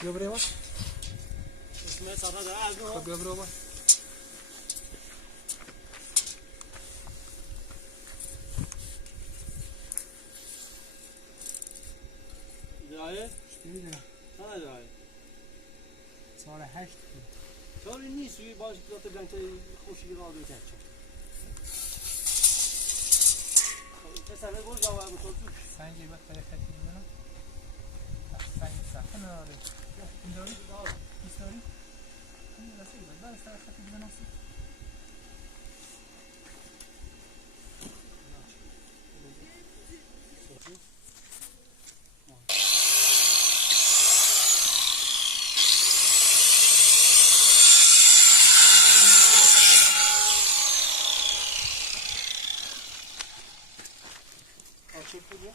بیا برای باش. اسمه صفحه داره از نو. بیا برای باش. جایه؟ نمیدونم. نه جایه. سال 8 چرا نیست روی باش که تو بنت خوشی را دو کرد. پسر گوش جواب تو. سنگی وقت برای خطی می‌کنم. سنگ صفحه نداره. این داری؟ نیست داری؟ این رسید باید برای سر خطی بناسی. چه خوبه؟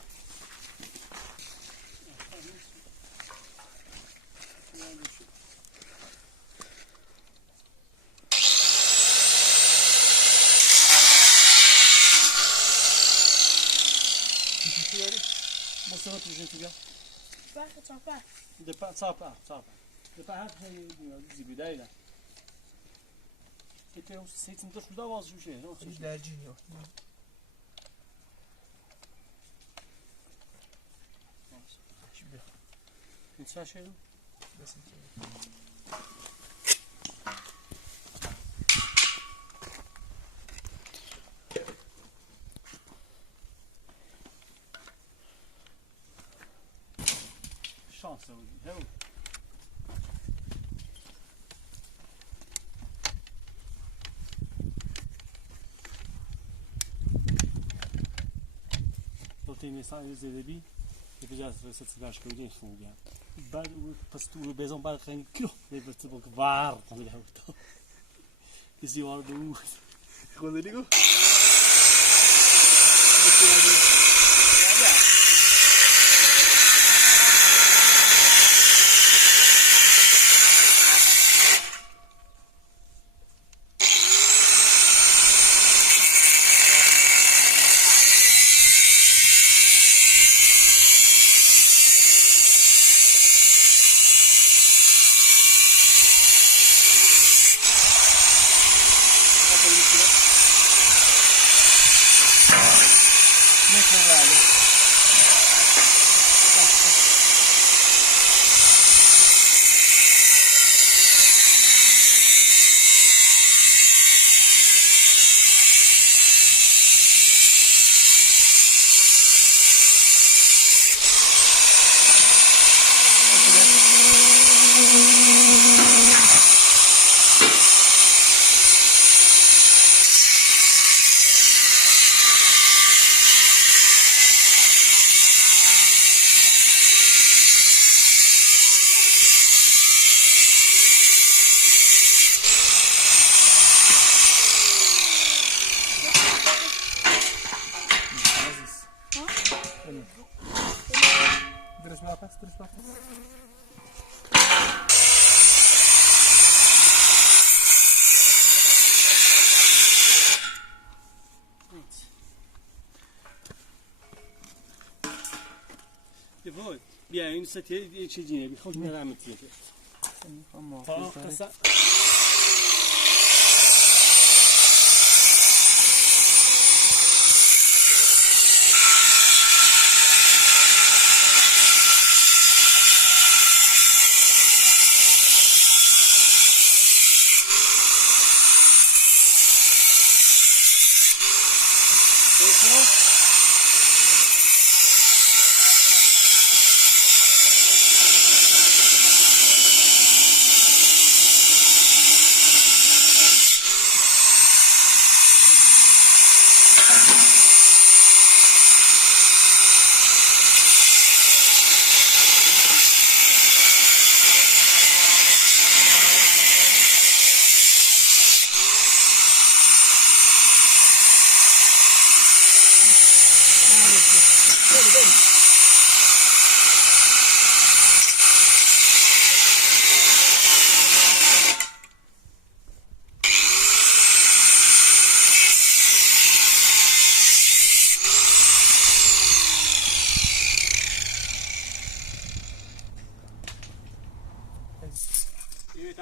Mostrando pra gente ver. Sapa. Depois exibida aí, né? E tem uns 600 da voz de jeito, não? این درجینی ها. این چه شده؟ بس اینجا. شانسه بودی، هیو. تو تیمی سعی زدی که بجاست رسید سلاش کردی خوبیه. بعد پس تو بیزم بعد خیلی کیلو لیبرتی بود وار کنی هم تو. ایزی وارد او. خود دیگو. Dress lá. Depois, bem, isso aqui é cheio de خوش نرمتی که.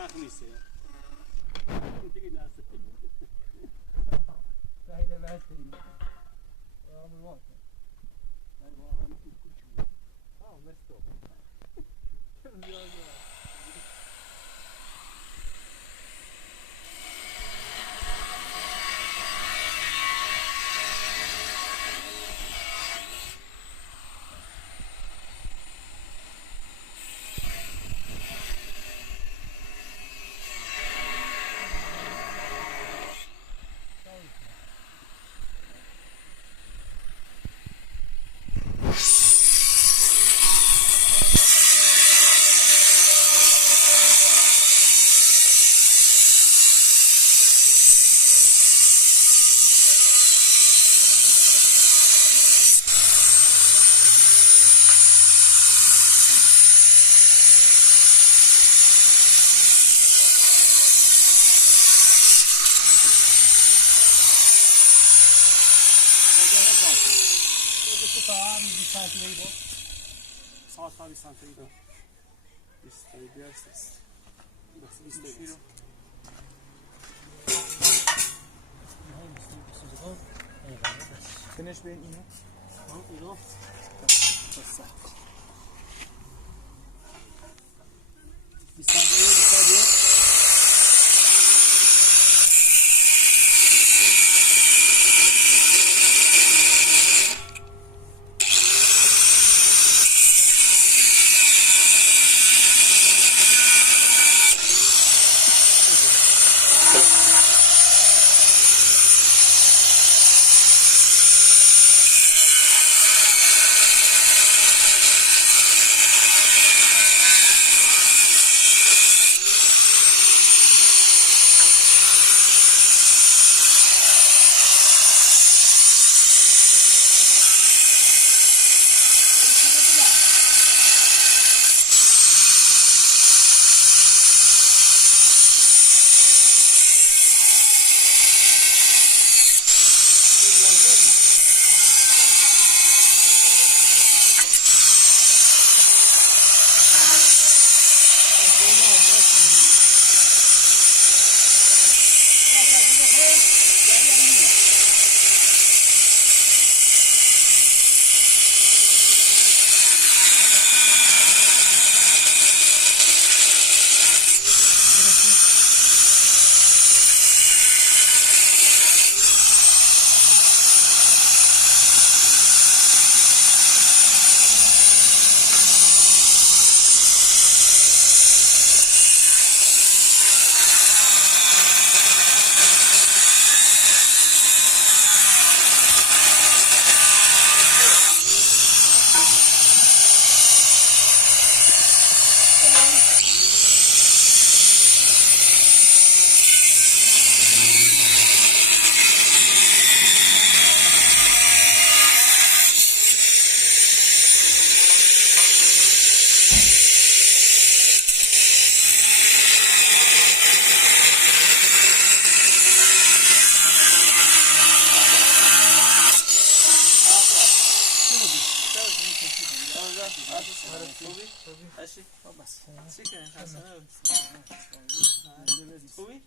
چرخ نیسته دیگه دست بعد بعد بریم آمون let's go. ساعت 20 سانتیمتر 20 است. Finish being اینو اینو بس 20 سانتیمتر خوبی؟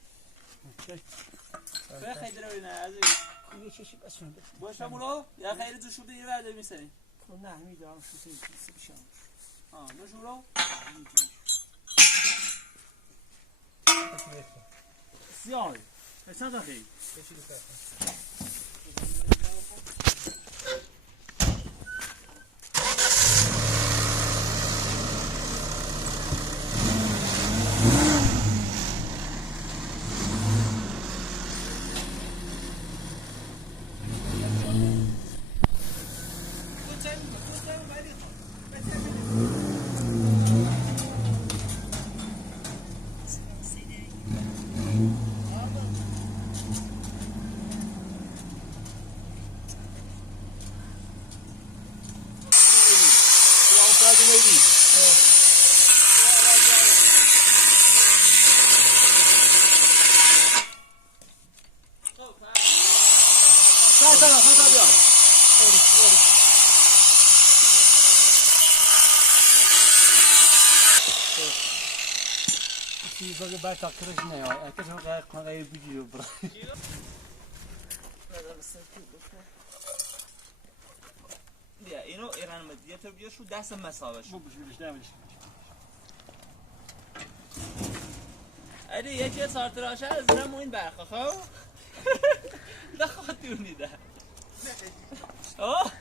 به خیلی روی نه از یه چشی بس شده باشه مولو یا خیلی تو شده یه بعد میسری نه میدونم شده بشم نوش مولو سیاه اصلا خیلی بشید کار چیزا که بعد تاکرش نه اگه تو قای ویدیو برای بیا اینو ایران مدیه تو بیا شو دست مساویش اری یکی سارتراشه از رم این برخه خب ده خاطیونی ده آه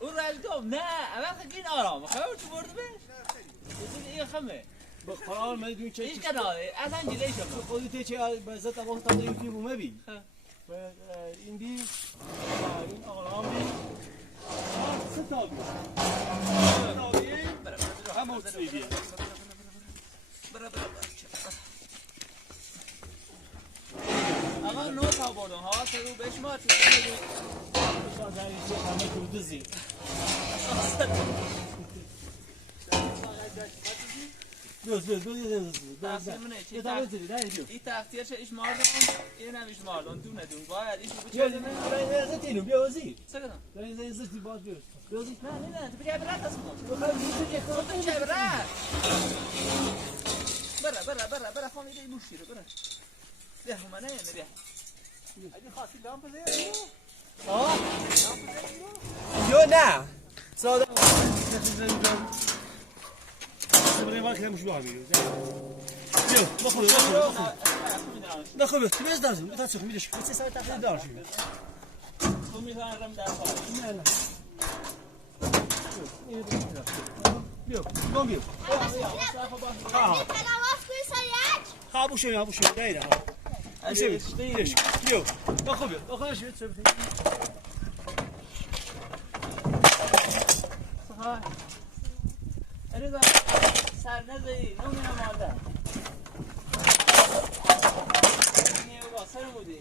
اون رجگاه نه اول خیلی آرام خب چی برده بش این خمه بخار من دون چه ایش کناره اصلا جلیش هم خودی چه بزت اما تا یوتیوب اومدی این دی این آرام بی ستابی همون چیزی آقا نو تا بردم ها سه رو بشمار چیزی همه کردزی بیاز این تختیرش ایش ماردم این هم ایش ماردم دونه دون باید ایش رو بچه بیا زتینو بیازی چه کنم؟ داری زتی باز بیازی نه تو بچه برات هست تو بچه برات برا خواهم ایده موشی رو برا بیا همانه یه بیا اگه خواستی لامپ بزنی آه لامپ بزنی یو نه ساده برای ما که مش باهمی یو بخوره نه خوبه تو بز داریم تا چه میدش سه ساعت تاخیر داریم تو میفهمم در حال نه نه بیا گم بیا ها بوشه دایره ها بیا خوبه بخورش چه ها اريد صار نزي نومي مالده ني وصل مودي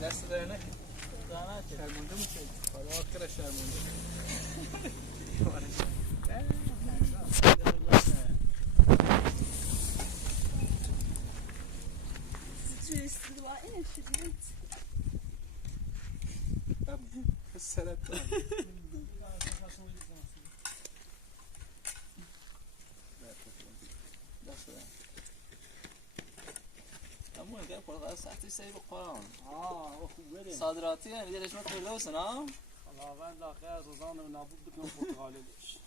درس دارنه شرمنده میشه حالا آخر شرمنده سرطان اما اگر پرقدر سختی سعی بکنم صادراتی یعنی دیرش ما فردوس نه خلاوند آخر روزان و نابود بکنم پرتغالش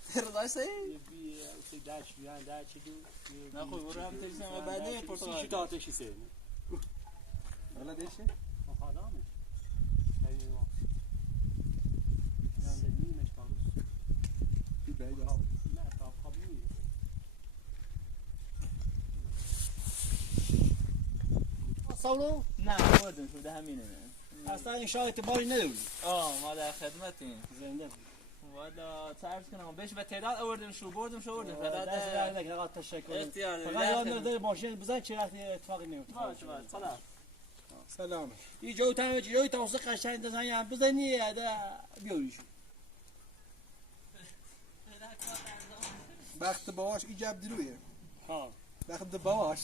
فردوس ای بی سی داش بیان داش دو نه خوب برو هم تلسن و بعد پرتغال چی تاتشی سه ولا دیشه خدامه خیلی ما یعنی نیمش کامل بی بعید نه تا قبلی سالو نه بردم شده همینه اصلا این شاه اعتباری نداری ما در خدمتیم زنده والا تعرف کنم بهش به تعداد آوردیم شو بردیم فقط دست نگه آقا تشکر اختیار فقط یاد نداری ماشین بزن چه وقتی اتفاقی نمیفته سلام این جو تمام جوی توسط قشنگ دزنی هم بزنی ادا بیاریش بخت باباش ایجاب درویه ها بخت باباش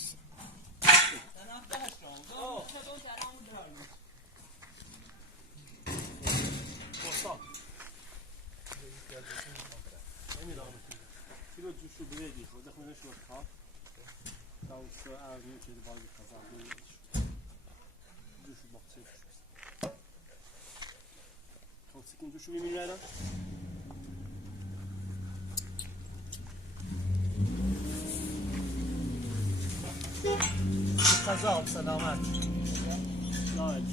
Kilo جوشو بریدی خود خودش رو خواب تا اوست ارمی چیز باقی خزان بیش جوشو باقی تو سکین جوشو میمیره قضا سلامت نایل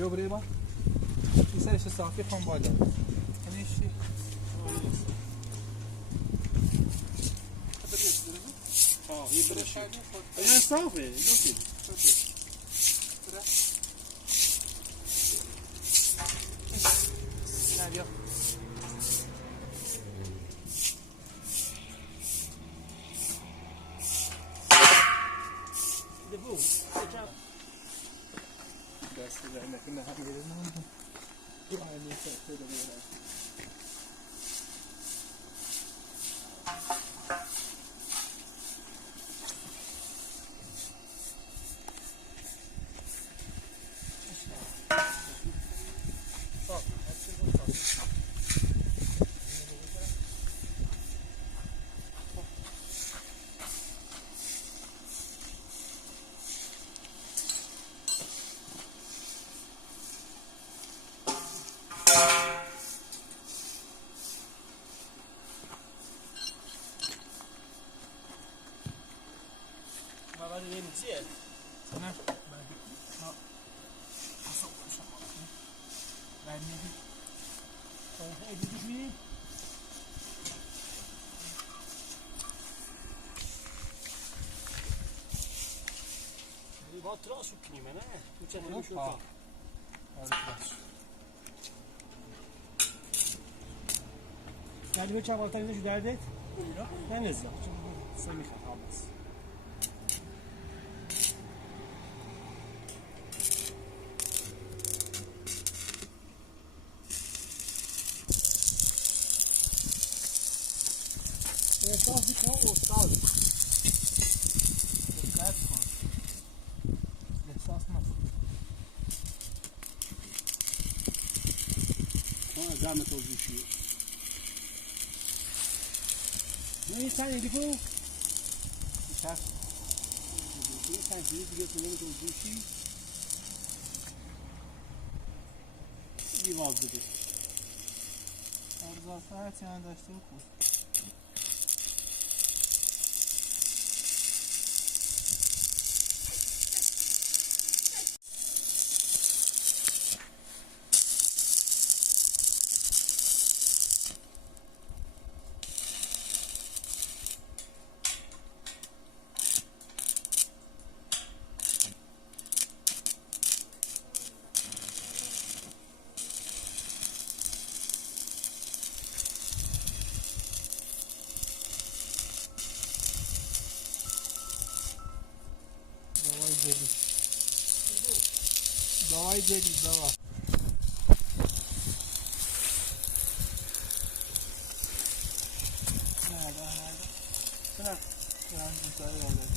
بیا برای ما این سرش صافی خون بالا همین چی؟ یه برش این صافه نوکی نه بیا دبو دست در نکنه هم گیره نمونده چیه؟ نه بعد میدی Vad dras upp kniven, nej? Du känner hur Ja. یعنی به چند بالاتر اینجا دردت؟ نه نزدیک چون سه میخواد ها بس احساس میکنم استاد دقت کن احساس نکن زحمت توضیحی نیستن یکی کو شخص نیستن دیگه زحمت توضیحی دیوار بده ارزاسته هرچی من داشته و خود داوای جدید داوا چرا؟ من بیتاره یاده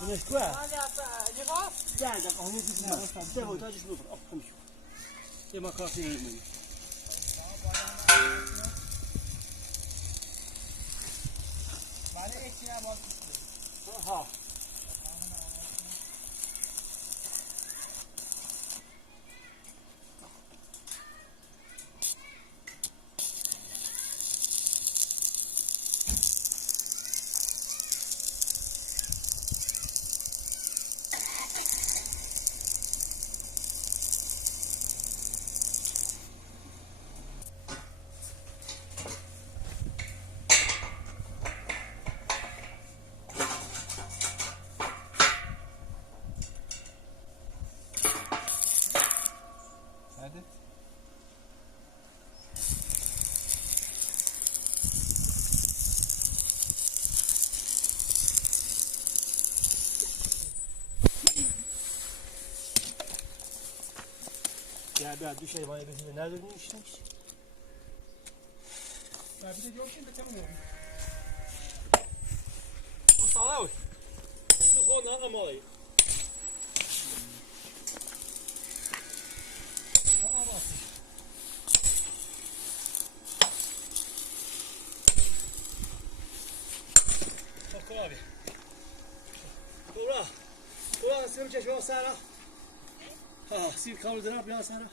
اینش کوه؟ ده دقیقه همون چیزی نگفتم ده بایتاجش بفر آب همیشه یه مکاسی نمیدونی برای یکی نباید ها هدت ya bir düşey bana bezinde nerede dinlemiştiniz? Ya bir de diyorsun da tamam. O sağ ol. Şu konu ama olayı. Çok abi. Dora. Dora سیم چشم سارا. ها سیم کار دارم بیا سارا.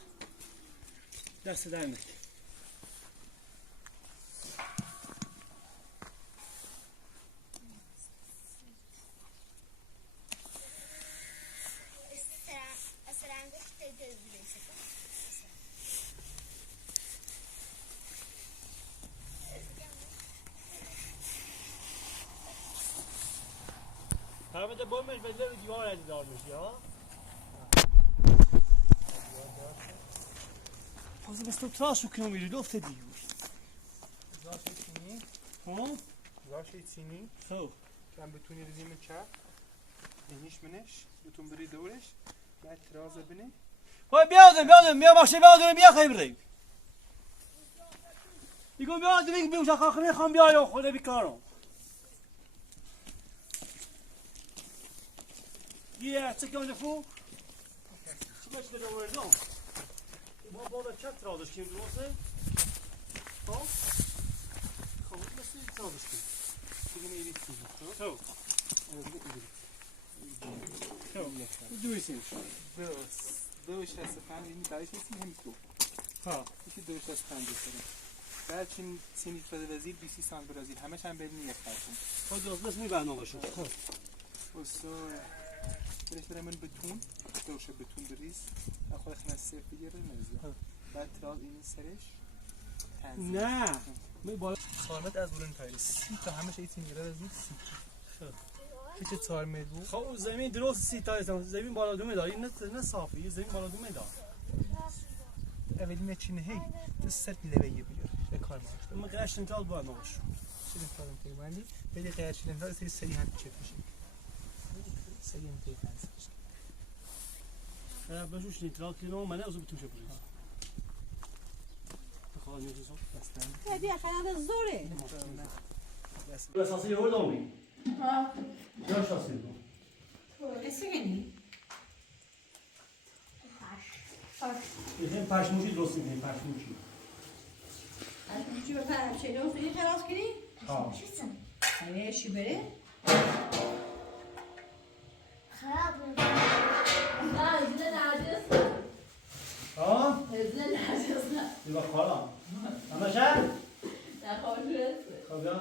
دست در نک. پرونده بومش بدل دیوار ادیدار میشی ها تازه بستم تراشو کنم میری لفت دیگه زاش چینی ها زاش چینی خب کم بتونی رزیم چپ اینیش منش بتون بری دورش بعد ترازه بینه خب بیا ماشین بیا خیلی بریم میگم بیا دیگه میخوام بیایم خود بیکارم یه چه کنه فو باش بده وردم ما بالا چت را داشتیم درسته خب مثل چرا داشتیم دیگه میرید تو دویسیم دوش دست پنج این برای کسی همین تو یکی دوش دست پنج داریم بعد چین سینی برزیل 20 سانت برزیل همش هم بدون یک خرطوم خب درست می برنامه شد واسه برش برای من بتون دوش بتون بریز خود خیلی سرف بگیره نزدیک بعد تراز این سرش تنظیم نه می بالا سالمت از ورن تایره 30 تا همش ایتین گیره از 30 چه 4 متر بود خب زمین درست 30 تا زمین بالا دومه داره نه صافی زمین بالا دومه داره اولی چینه هی تو سرت لبه بیار به کار ماست من قشن انتقال باید نباشه چه انتقال می‌کنی بدی قشن انتقال سری هم چه میشه سری هم تیپ هست بشوش نیترال کیلو من از بتوشه بریز بخواد میشه بیا بیا خیلی زوره اساسی هردم بی یا شاسی دو اسیگنی این پشموشی درست می‌کنی پشموشی از چی بفرم چه دو سوی خلاص کنی؟ ها همه شی بره؟ خراب نه هزینه نرجس ها هزینه نرجس نه دیگه خالا اما شد نه خواهد خب بیا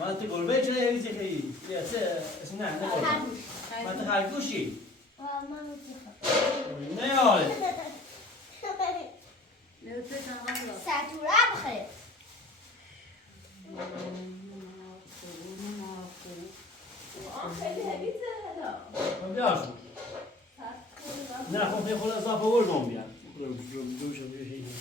من تو گربه چه هیچی خیلی یه سه اسم نه من تو خرگوشی نه یاره سرتوره بخیر خیلی همیته خب بیا شو نه خب خود اضافه وردم بیا دوشم یه هیچی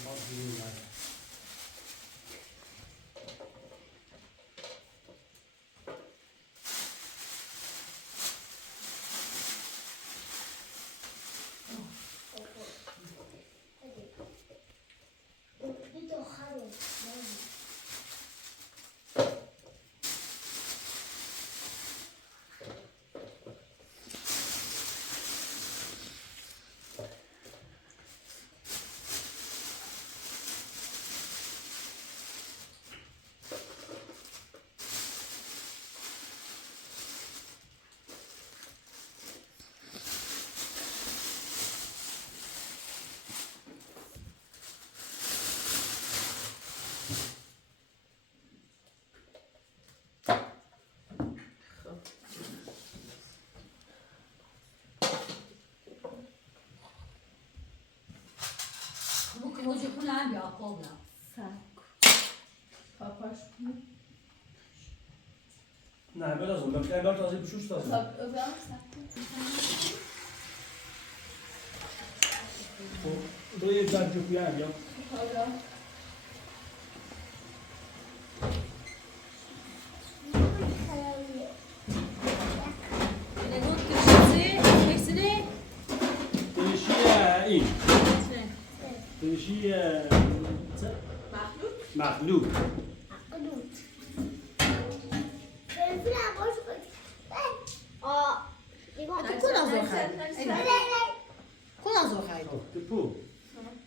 Hoje eu fui lá, meu, a cobra. Saco. Papaş. نه بلازم من کلام تازه بشوش تازه Öbür روی جنگ جو بیام بیا Hala. Ne bu kırışısı? Hepsini? دلشی این دلشی مخلوق Kula zor haydi. تپو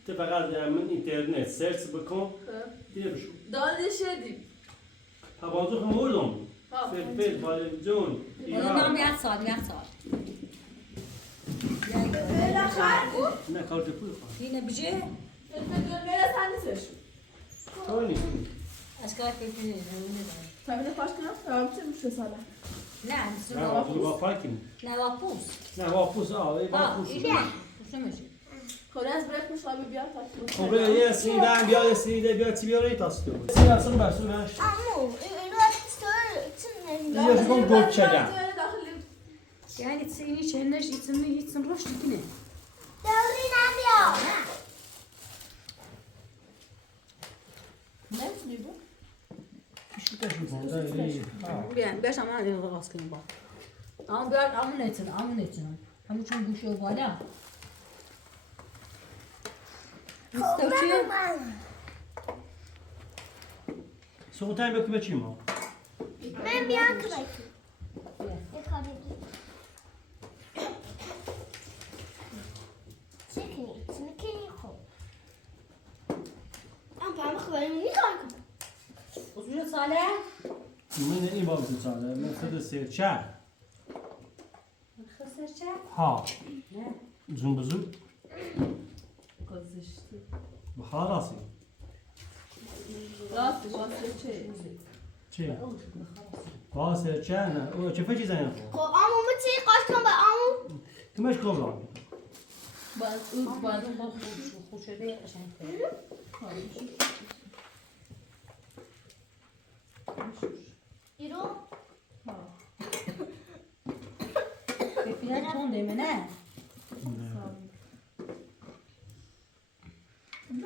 تو فقط من اینترنت سرچ بکن دیگه بشو Daha ne şey diyeyim. تبازو هم بردم فلفل بالنجون Ondan bir saat, bir saat. Böyle kar bu. نه کار تپو خواهد Yine bir şey. Dönmeye sen de seçin. تو نیست Aşkar pekini ne var? Tabii ne başkanım? Devam etmiş mesela. Ne, نه Müslüman. واپوس واپاکیم Ne vapuz? نه واپوس ای Ha, واپوس iyi. Kuşlamış. Korez bırakmış abi bir yer takmış. خب یه سیدن بیا سیده بیا تی بیاره تاسو سیدن سن برسونش یه شکم گوت چگم Yani senin içinde içinde içsin roş dikine. Ne suyu bu? Ben beş ama az kıyım bak. Ama bir amun etsin. همون چون گوشه و بالا تو چیه؟ سوتای بکو بچی ما من بیام تو بایدی چه کنی؟ چه کنی خوب من پرم خوبه میخوام کنم بزرگ ساله؟ من این باب ساله من خود سرچه خسرچه؟ ها نه زون بزرگ گذاشتی بخار راسی راستش چه؟ چی؟ با سرچه نه او چه فچی زنی خب آمو چی قاش کن با آمو کمش خوب راه باید خوش شده قشنگ ایرو بپیرن تونده منه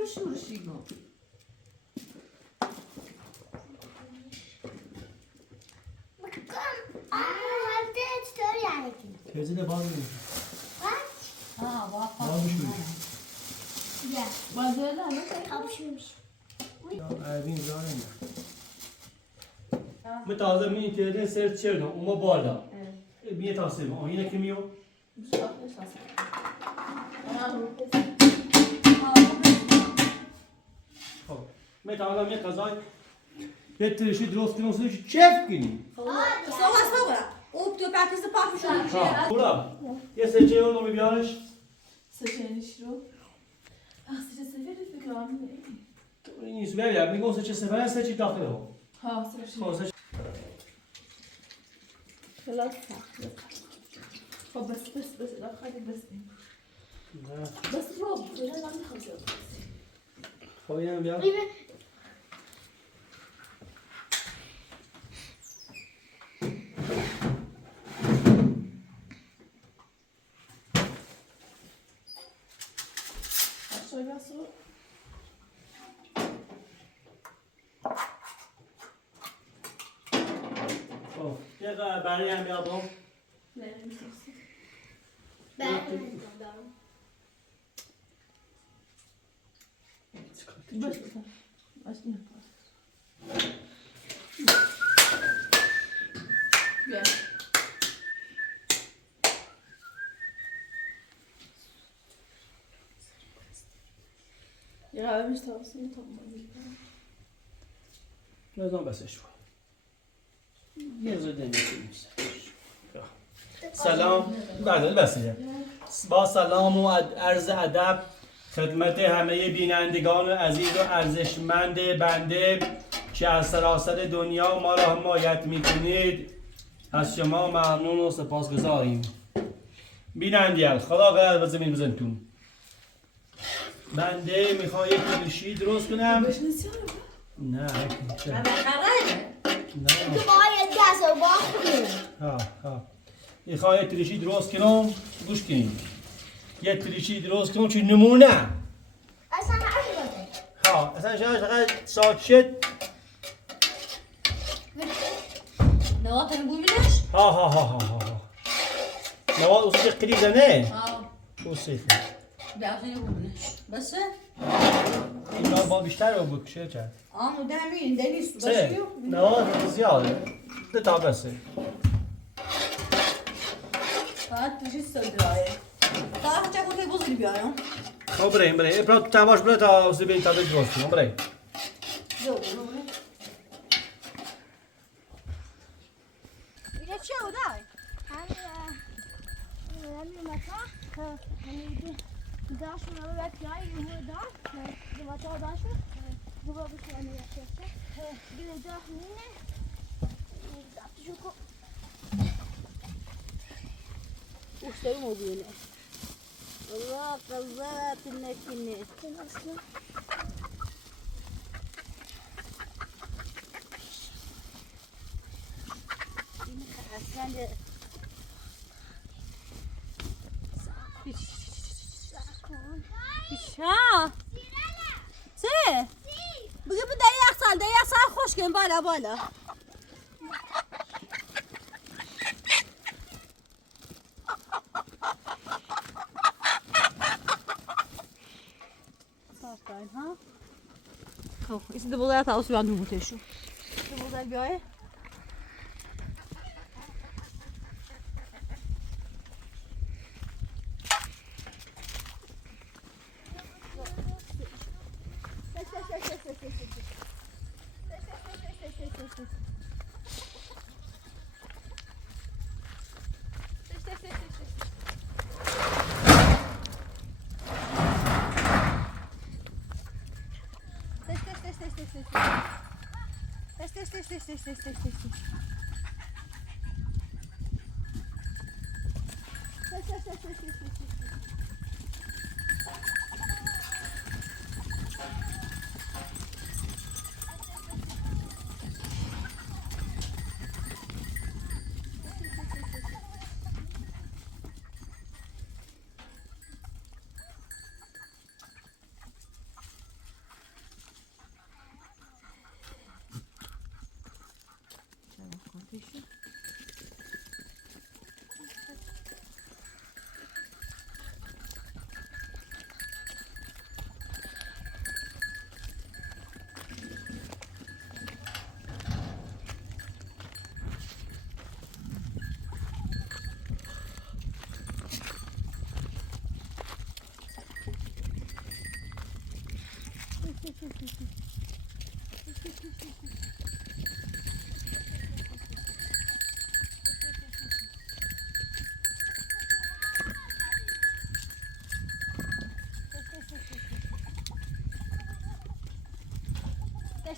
بشورشی گم چطوری یعنی که؟ ترزیده باز میشه ها با باز بشوری باید داره همه کابشون میشه عربین زا نمیده من تازه می اینترنت سرچ کردم اما بالا بیه تاسه اون اینه که میو خب من تازه می قضای یه ترشی درست کنم سویش چف کنی صبح او تو پاکیز پاک میشون ها برا یه سرچه اون رو بیارش سچنیش رو سچه سفری فکر کنم این نیست ببین میگم سرچه سفر است چی داخله ها ها سچه خب سرچه خلاص خب بس لا خیلی بس بس رو فعلا من میخوام زیاد خب اینم بیا یه برای هم بیا با نه نمی‌شناسی باش باش این بیا یه قبل میشه تابستون نظام بسش کن یه زده میشه سلام بعد بسیار با سلام و عرض ادب خدمت همه بینندگان عزیز و ارزشمند بنده که از سراسر دنیا ما را حمایت میکنید از شما ممنون و سپاسگزاریم. بینندگان خدا قدر و زمین بزنتون بنده میخوام یک کلیشی درست کنم. نه تو باید دست و با خونه ها میخوام یک کلیشی درست کنم. گوش کنید یک کلیشی درست کنم چون نمونه اصلا حرفی بازه ها اصلا شاید ساعت شد نوات نگوی بیلش؟ ها نوات اصلا قلیزه نه اوصیفه بیافتی نگوی بیلش بسه؟ این نوات با بیشتر رو بکشه چند آمو دمین دلیست سه باشیو؟ نوات زیاده ده تا بسه فقط توشی سلدرایه فقط چه کنه بزرگی بیایم خب بریم برای تو تماش برای تا اصلا بین تا به درست کنم برای اینه چه بودای؟ همین مطا همین داشت رو باید جایی رو داشت مطا داشت رو باید بسیاری یکیسته دیگه داشت نینه داشتشو کن اشتری موبیله الله قضات نکنه این اصلا شا چه؟ بگه به در یک سال خوش کن بالا خب ایسی ده بوده تا اصلا دو بوتشو ده بوده بیایه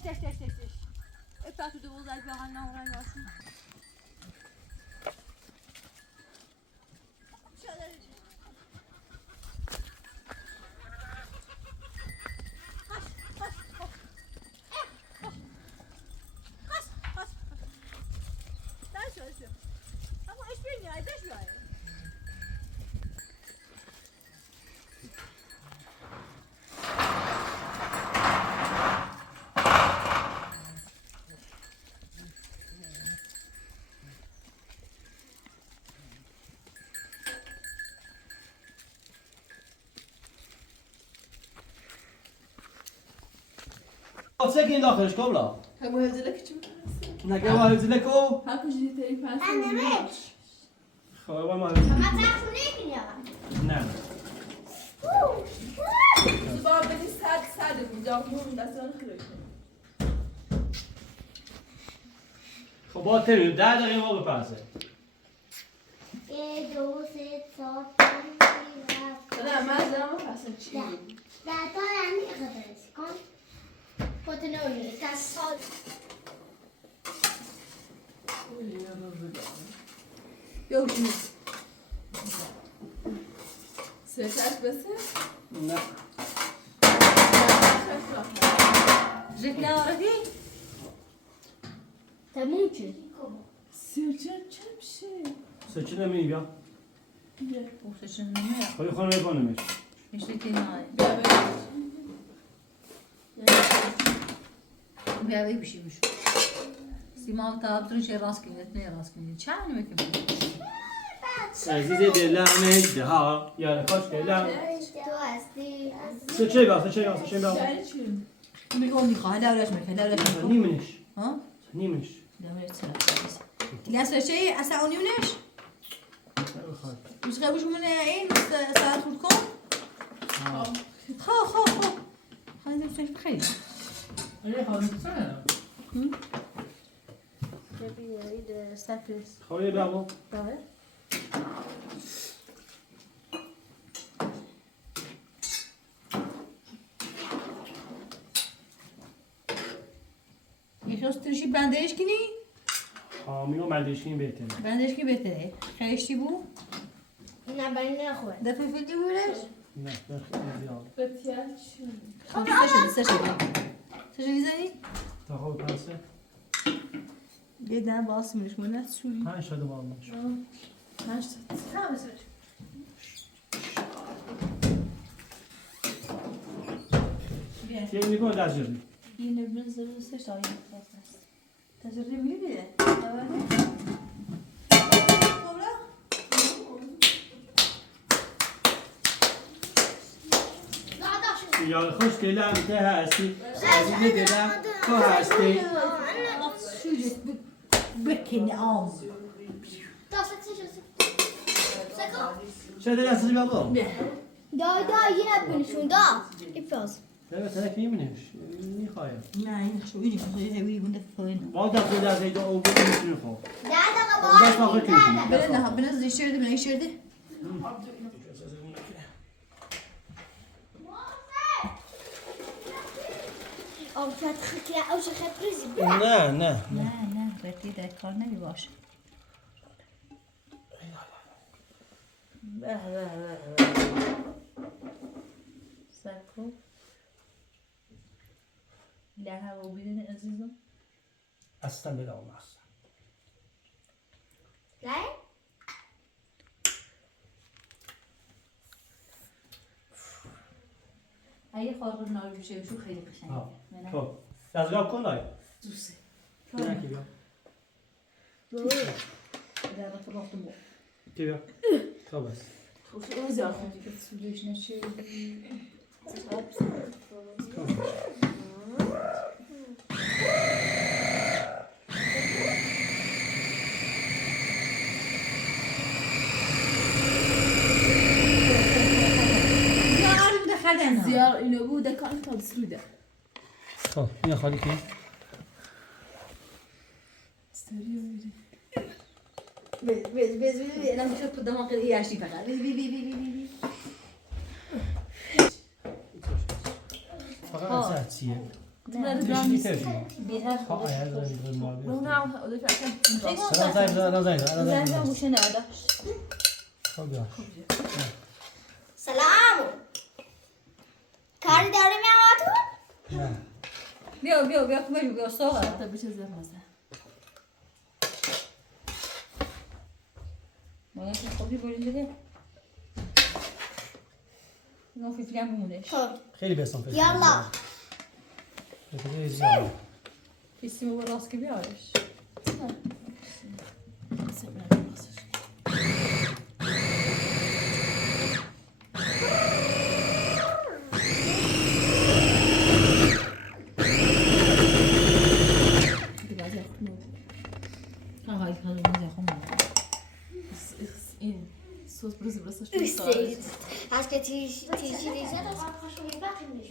تش ابتدا تو دوز از بیان نورای واسه ساكن داخلش كوبلا همو هزلك چی نگه ما هزلکو هاكو جدی تری پس Anne خب ما Ama tahmin edin ya. نه زبان بدی ساده بود جاکمون دستان خیلی خب با تمیم 10 دقیقه ما بپرسه 1 2 3 4 5 نه من زدم پسن چی در تا همین خدایش کن خودت نمی‌دونی سال yok şimdi Sırtaş bası نه جکنا آردی تموم شد Sırcan çemşi سچی نمی بیا بوسشن نمیاد خواهی خانه بکنمش میشه که نه بیاوی بشیمش سیما تا بترش راست کنید نه راست کنید چند میکنید عزیز دلم ها یا خوش دلم تو هستی سچی بیا سچی بیا Yani çim میگم میخواد دورش میکنه دورش میکنه نیمش ها نیمش دورش چرا سرچه اصلا اونیونش مش قبلش من این ساعت خود کن خو خیلی فکر خیلی آره حالت چه؟ ببین استفریس خواهی بیا داره یکی ترشی بندش کنی حامی و مدشین بهتره بندش کی بهتره خیشتی بو نه بنی نخور دفعه فیلدی بودش نه خیلی زیاد Batiyar çim خب سشدی زنی تا خواب پرسه بیدن باسمش منه سوی 5 شده بالماش Kaçtı tamam سرش چه میکنه دست جدی yine bir zırhlı seç daha iyi تجربه میده Daha da şu یا خوش دلم که هستی عزیز دلم تو هستی بکنی آم شده دستی بابا Da, yine yapıyorsun da. Yapıyoruz. نه طرف میمونش میخوایم نه این شویی هیوی بونده فاین ما دفعه در زیده او بود میتونی خب Nerede دست آخر کنیم بنا زیشرده بنا ایشرده Of het gekrijgt, als je gaat precies. نه نه نه رفتی در کار نمی باشه سرکو لحظه و بیدین عزیزم اصلا به دام اصلا Nee? اگه خارق ناری بشه بشو خیلی قشنگه خب دستگاه کن دای دوسته بیا کی بیا در رفت باختم با کی بیا خب بس خوش اون زیاد خوندی که سودش نشه زیار اینو بوده کار تا سروده خب این خالی کی بز انا مش قدام غير ايه شيء فقط بي فقط از چیه نه دیشی ترجی بيها ها ایه دارم مال اون هم اضافه کردم الان زنگ موش نرده خب بیا Salam. کاری داری میاماتون؟ نه بیا کمش بیا ساغر تا بشه زر مزه ما که خوبی بریم دیگه نو فکر بمونش خب خیلی بسام فکر یالا خیلی زیاد کسی مو راست که بیارش این صوت بروز برسش Üstelik. Als je tijji die zet, dan ga je weer weg in de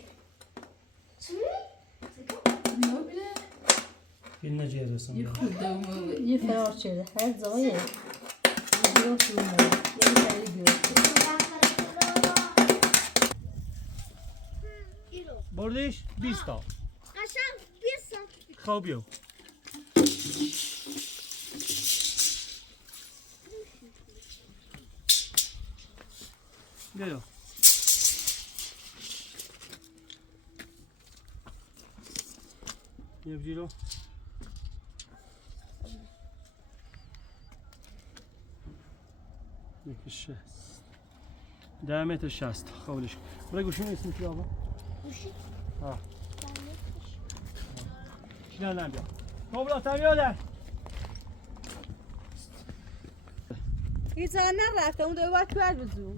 این نجیه رسم یه خود دومه یه فرار شده هر زایه بیار شروع نمید یه فراری بیار بردیش 20 تا قشنگ 20 سانتی خب بیو بیا یه بجیلو یکی 60 10 متر 60 خولش کن برای گوشون اسمی که آقا گوشی؟ آه نه نه بیا مبلاتم یاده هیچ جا نرفته اون دوی باید توی بزو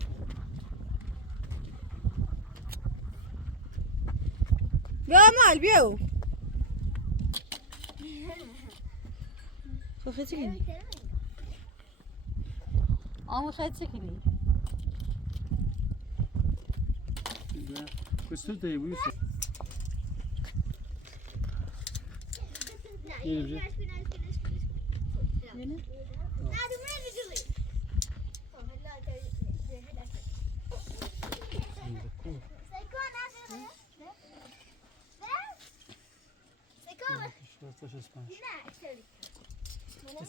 بیا مال بیاو خب خیلی کنی آمو خیلی کنی questo te vuoi se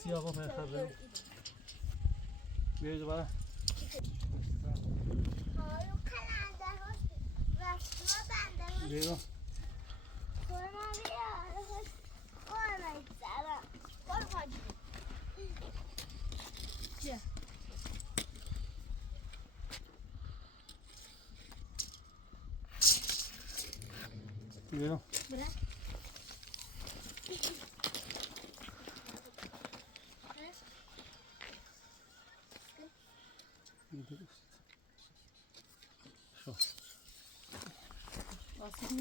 Sì, va bene, farlo. Vedi, va. Vedi. Vedi. Що? چه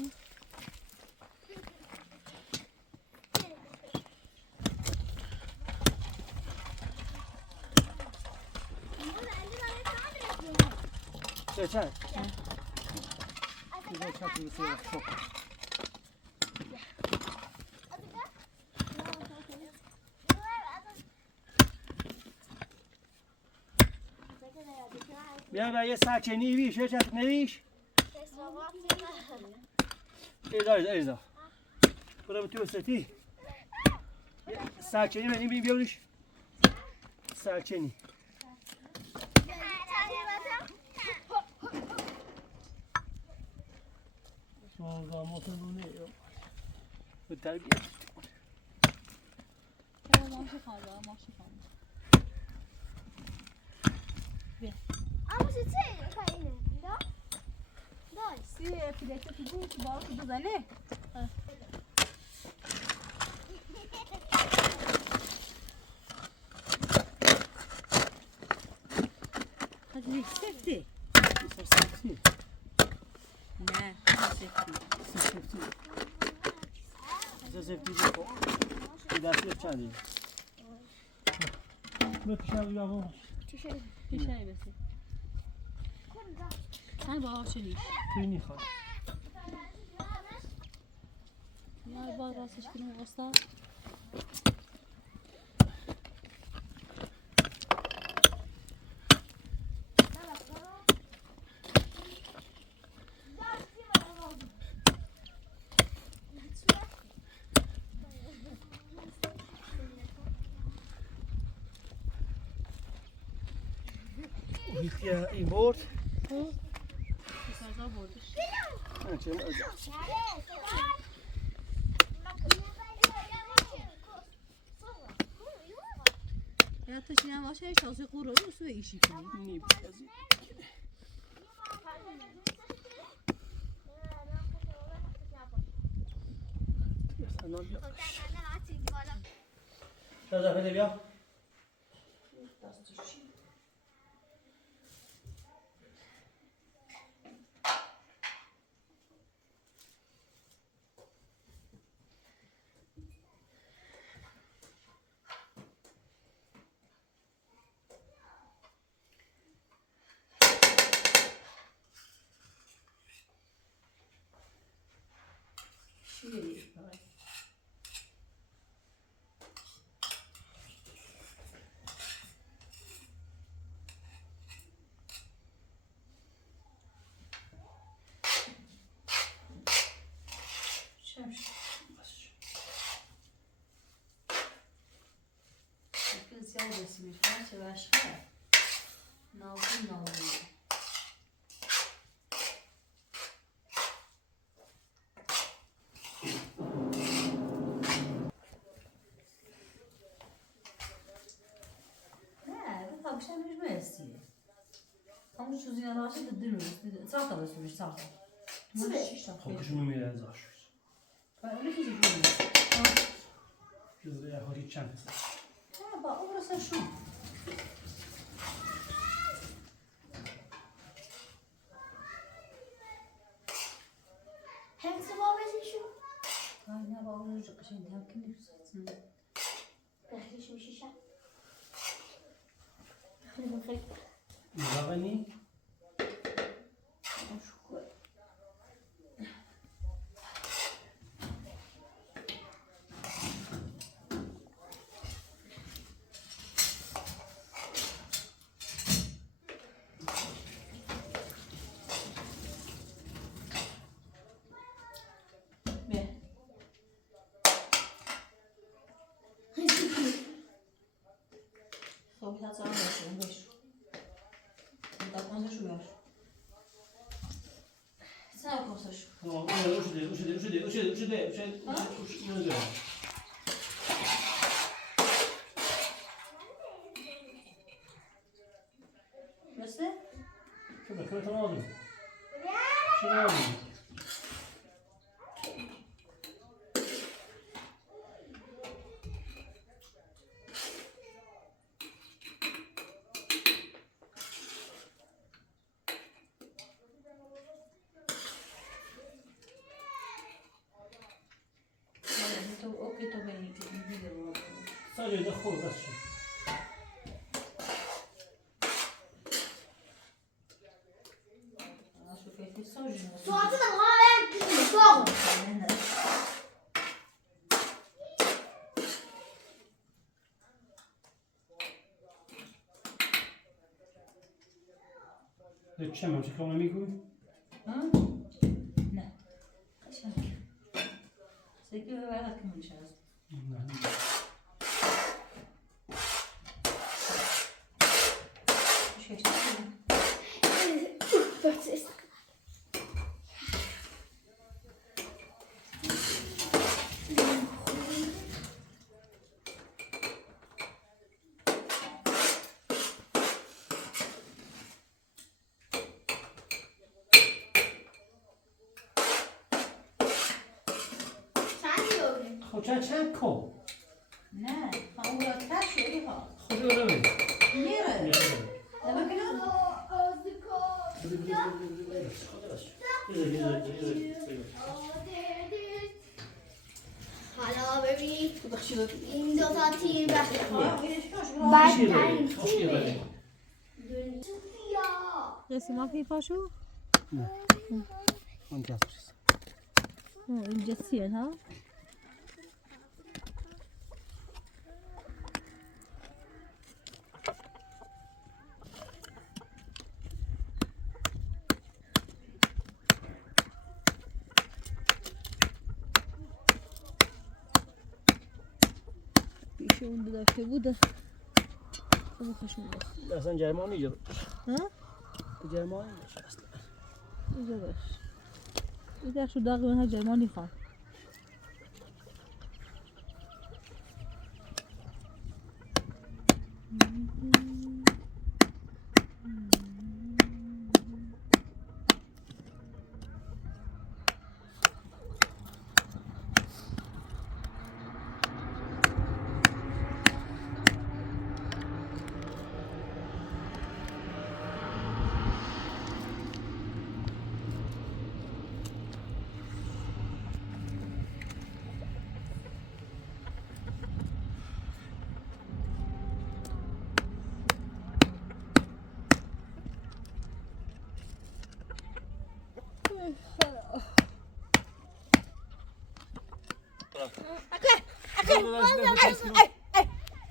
چه çok. بیا بیا یه ساعت نیویش یه چت نیویش ایزا برو تو ستی ساعت نی ببین بیاوریش ساعت نی شما موتور نه به تربیت ماشي خالص ماشي خالص اما چه کارینه دا سی پلیت تو گوش بالا تو بزنه هذه سيفتي سفتی نه سيفتي سفتی بکن دستی چندی نه پیشم بیام پیشای بسی sen baba şöyle توی نیخواد ya bak راستش کنم استاد ویتیا این برد سرزا بردش چه ya taşıyan var şey şahsı kuru su işi kimi نی بیا بده بیا Especial desse mexicante, eu acho que é. Não, não. Akşam yüzme esiyor. Ama şu zinyalar da durmuyor. Sağ da sürüş sağ. خوکشون میره از آشوز Öyle ki durmuyor. جزء هایی چند هست Ha bak orası şu. hepsi babası şu Ay ne bak orası şey temkin yüksek. بخیش میشه میزاقنی خب تا سر میشون بش. تا کنسش میار. سر کنسش. اوشده Nasıl? Şöyle tamam aldım. Şunu aldım. که تو به این دیگه رو سالی ده خود بس شد ساعت نهار چه میشه که میگوی؟ نه قشنگ سیکی به وقت که میشه نه چند کو؟ نه خواهو را کش شدی ها خودی رو بید میره دمه کنم حالا ببین این دو تا تیم بدترین تیمه قسم ما کی پاشو؟ نه من دست بریز اینجا سیل ها؟ پیش اون داشته بوده خب خوشم بود اصلا جرمانی جا ها؟ جرمانی باشه اصلا اینجا باش اینجا شو داغ اونها جرمانی خواه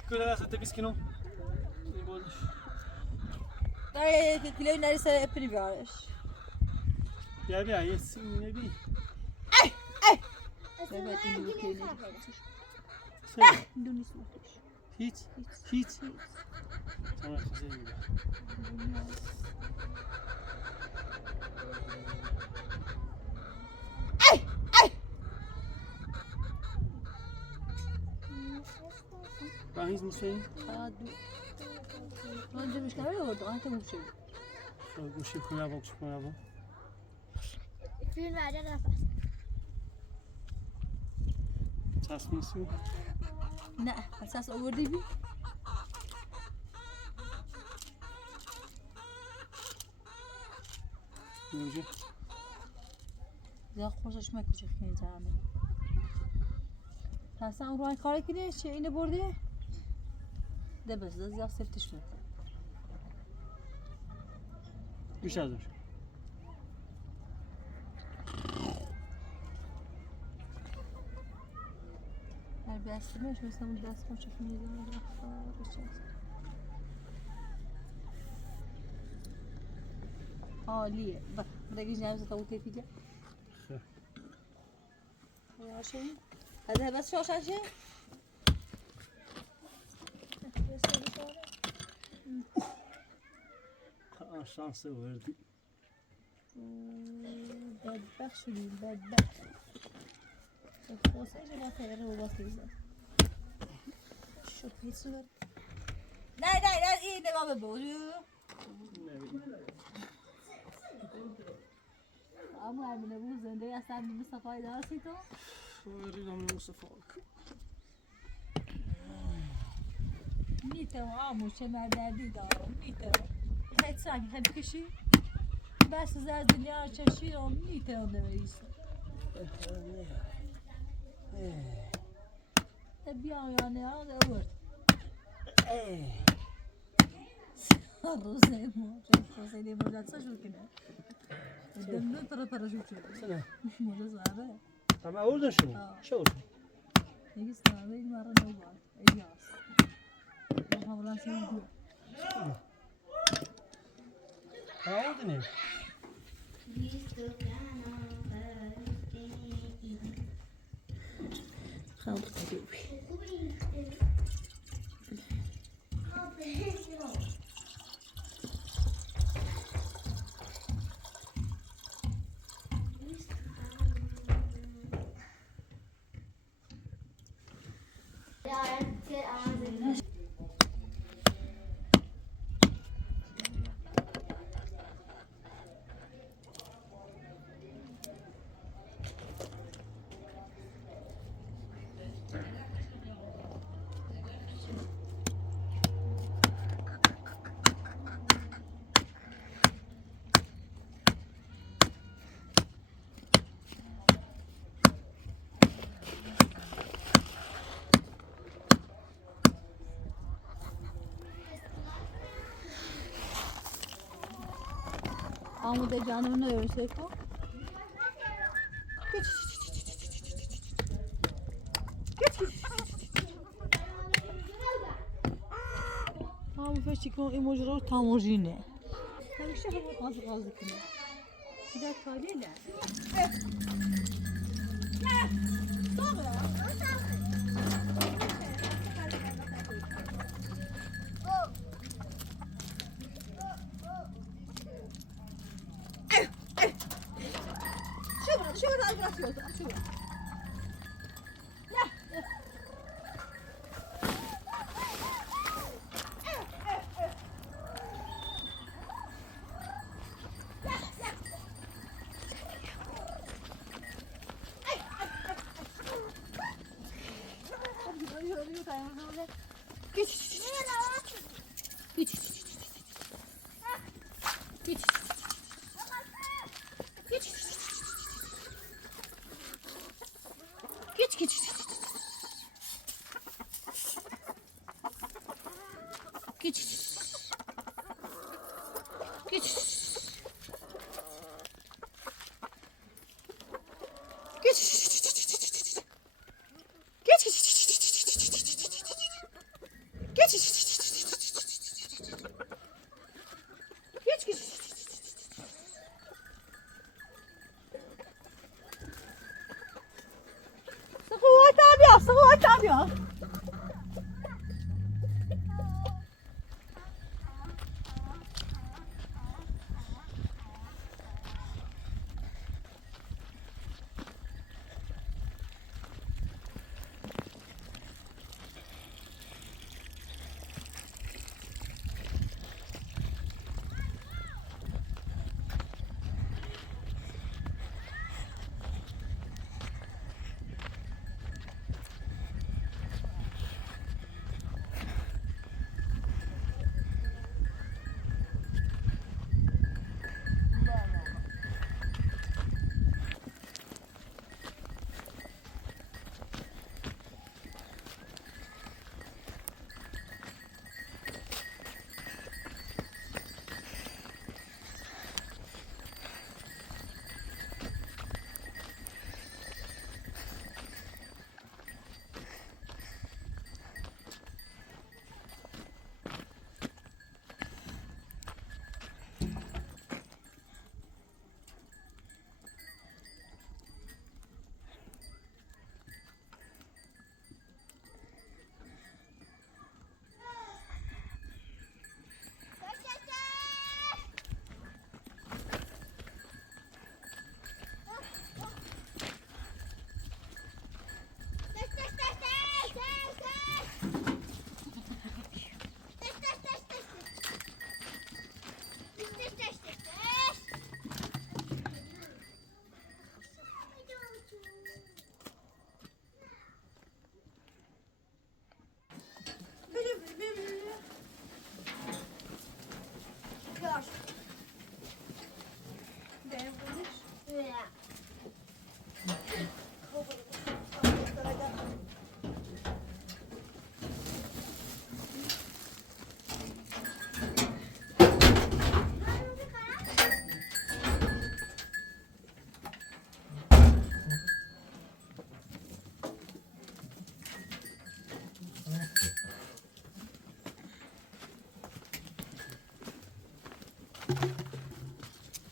كل هذا 6 كيلو داره که کلوی نری سر اپری بیارش بیا یه سیم نبی بیا این دو کلوی سه دونی سوختش هیچ tamam güzel gidiyor Rahiz misin? Önce bir şeyler oldu, artık bu şey. گوشی کنه با گوشی کنه با فیلم بعدا نفس تصمیم سو نه اساس آوردی بی نمیشه زیاد خوشش میاد که خیلی زحمت پس اون روی کاری کردی چه اینو بردی ده بس ده زیاد سفتش میاد بیشتر دور هر دستمش مثلا اون دست خوشش میاد عالیه بدگی جنبه تا اوتی دیگه باشه هذا بس شو شاشه شانس وردی بدبخت شدیم بدبخت خوصه جدا تیره و باسیزه شو پیسو نه این نگاه ببودو اما همینه بود زنده اصلا مصطفی دارسی تو ریدم مصطفی نیتم آمو چه مردردی دارم نیتم خیلی سنگی خیلی بکشی بس از دنیا چشیرم نیتم نمیریسم بیا yani ya da vur. روزه ما روزه دي موجات شو كده دم ترى شو كده سنة موجة صعبة طبعا أردن شو يجي صعبة يجي مرة نوبات يجي عص ما هو راسي يجي أردن خالد قلبي Amude canımı ne örsek o? Amu feştikon emojiler tamojine. Hemşe hava az kine. Bir dakika taliyle. Şuradan bırakıyorsun. Şuradan. Geç. Geç. Geç. Sıkı tabii.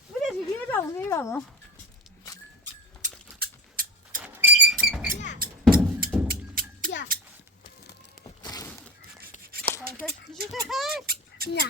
Burası geri bak, geri bak. Ja. Kijk, je zit er. Ja.